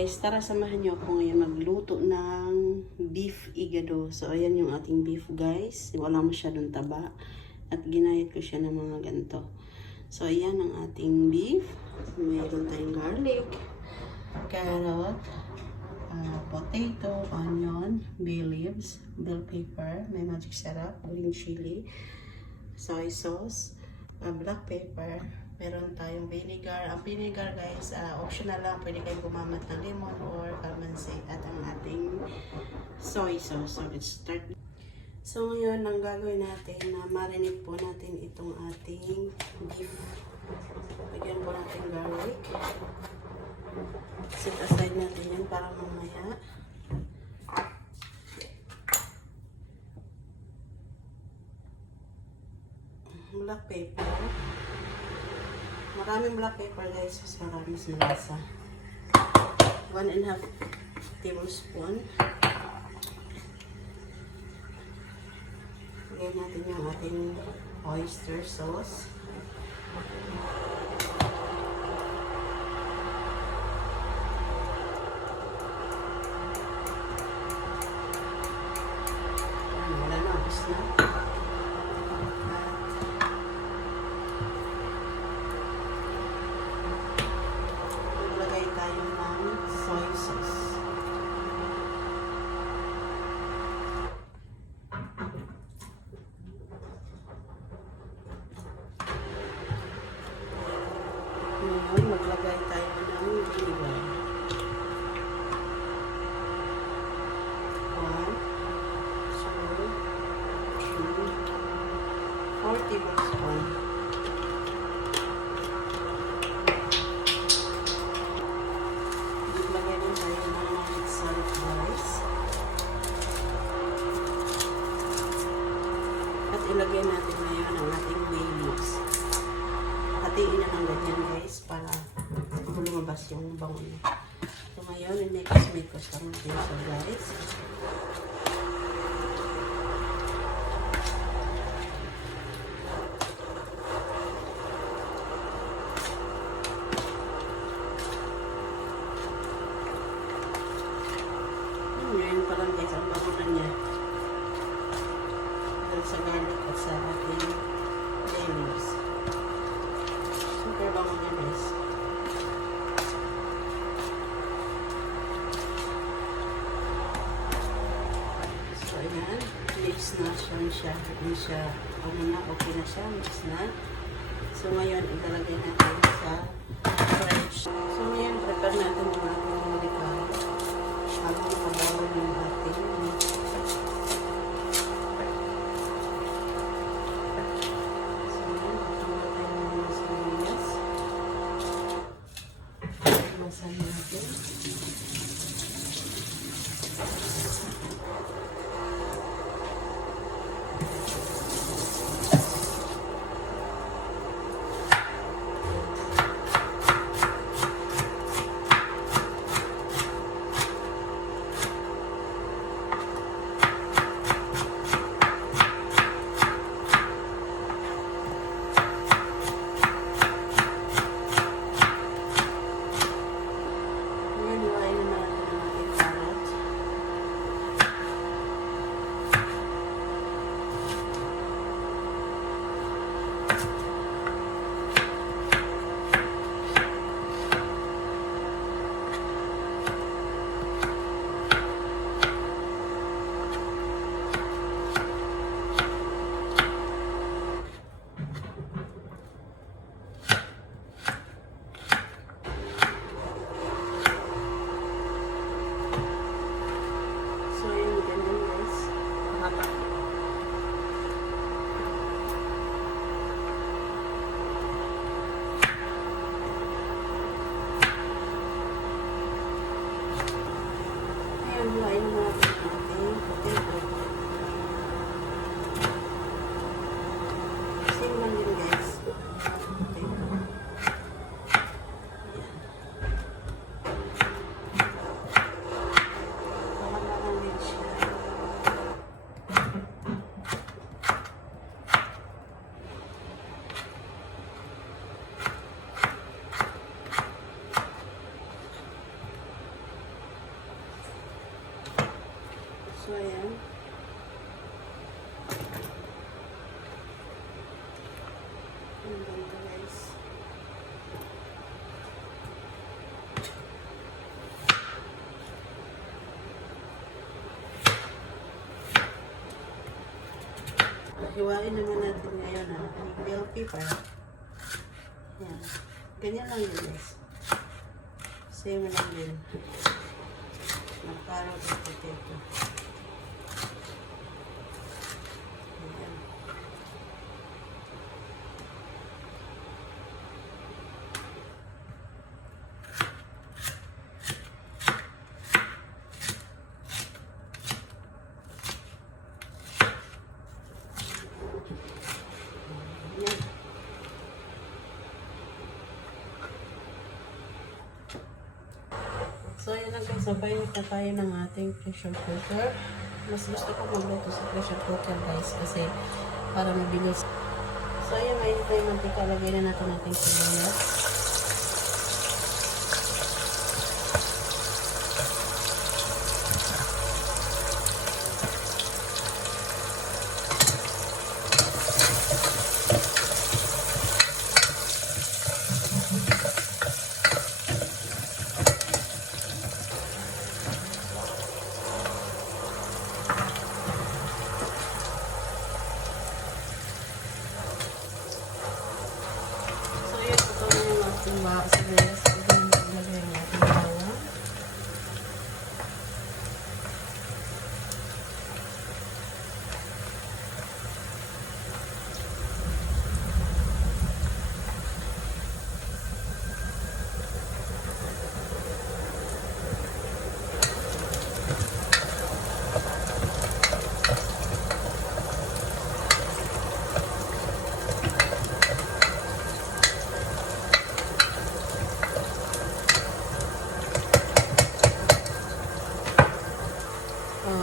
guys, tara samahan niyo ako ngayon magluto ng beef igado. So ayan yung ating beef guys. Wala masyadong taba. At ginayat ko siya ng mga ganito. So ayan ang ating beef. Mayroon tayong garlic, carrot, potato, onion, bay leaves, bell pepper, may magic syrup, green chili, soy sauce, black pepper. Meron tayong vinegar. Ang vinegar guys, optional lang. Pwede kayong gumamit ng lemon or calamansi. At ang ating soy sauce. So let's start. So ngayon, ang gagawin natin, marinate po natin itong ating beef. Lagyan po natin garlic. Set aside natin yan para mamaya. Black pepper. Maraming black pepper guys, mas marami sa lasa. 1.5 tablespoon. Lagyan natin yung ating oyster sauce. Wala na, ubos na. Ngayon, maglagay tayo ng vinegar. 1, 2, 3, 4 tablespoon. Maglagay din tayo ng salt rice. At ilagay natin ngayon ang ating bay leaves. Hatiin na ng ganyan guys para lumabas yung bangon niya. So ngayon, next make ko sa natin so guys. Ngayon pa lang guys ang bangunan niya. Dahil sa garlic at sa ating bay leaves. Super bango niya guys. So ayan, mix na siya. Okay na siya, mix na. So ngayon, ilalagay natin sa fridge. So ngayon, prepare natin yung ating malikal. Habang nakabawal yung ating So, ayan. Ang ganda, guys. Hiwain naman natin ngayon ang bell pepper. Yan. Ganyan lang yun, guys. Same lang din. Magparaw ng potato. Ayan. Ayan. So, yun lang guys. Sabay na tayo ng ating pressure cooker. Mas gusto ko magluto sa pressure cooker guys kasi para mabilis. So, yun. Mainit na yung mantika. Lagay na natin ating sibuyas. Sibuyas, ilagay natin bawang.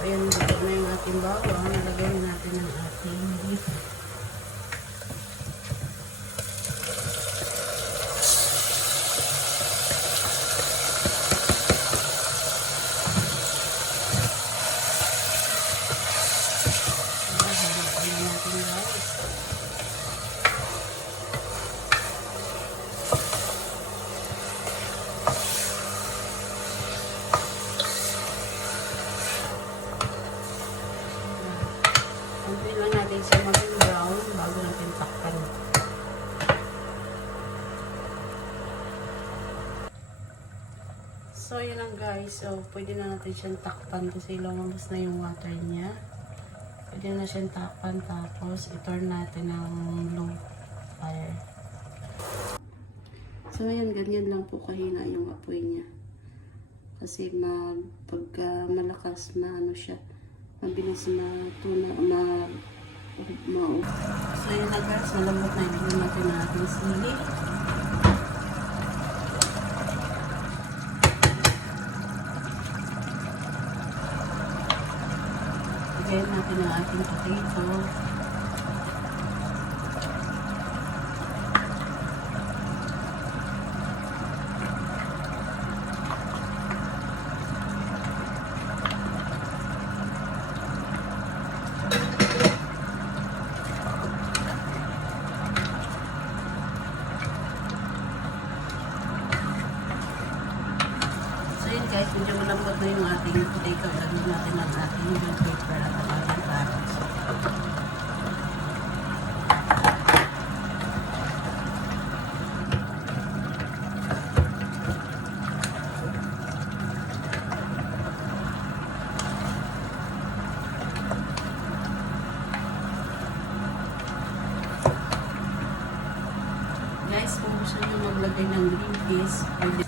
Ayan, dito na yung ating bawang. Nalagay natin ang ating beef. Kunti lang natin siya maging brown bago natin takpan. So, yun lang guys. So, pwede na natin siyang takpan kasi lumabas na yung water niya. Pwede na siyang takpan tapos i-turn natin ng low fire. So, ayan. Ganyan lang po kahina yung apoy niya. Kasi pagka malakas na ano siya, mabilis matuna, So yun na guys, malambot na ibigay natin na ating sili. Ibigay natin ang ating potato. Guys, medyo malambot na yung ating potato. Lagyan natin ang ating bell pepper at ang ating carrots. Guys, kung gusto nyo maglagay ng green peas, pwede.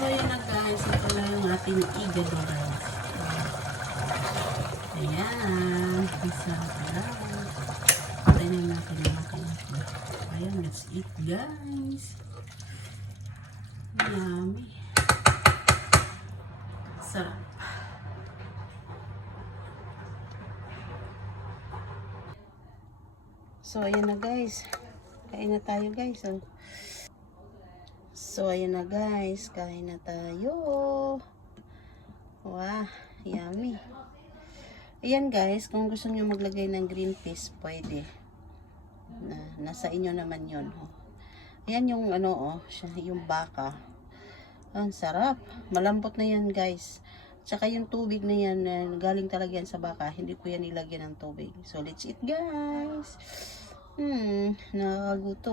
So, yun na guys. Ito na yung ating igado guys. Ayan. Isa pa lang. Patayin natin yung ating igado. Ayan, let's eat guys. Yummy. Sarap. So, ayan na guys. Kain na tayo guys. So, ayan na guys. Kain na tayo. Wow. Yummy. Ayan guys, kung gusto nyo maglagay ng green peas, pwede. Nasa inyo naman yun. Oh. Ayan yung ano, oh, yung baka. Ang sarap. Malambot na yan guys. Tsaka yung tubig na yan, galing talaga yan sa baka. Hindi ko yan nilagyan ng tubig. So let's eat guys. Nakakagutom.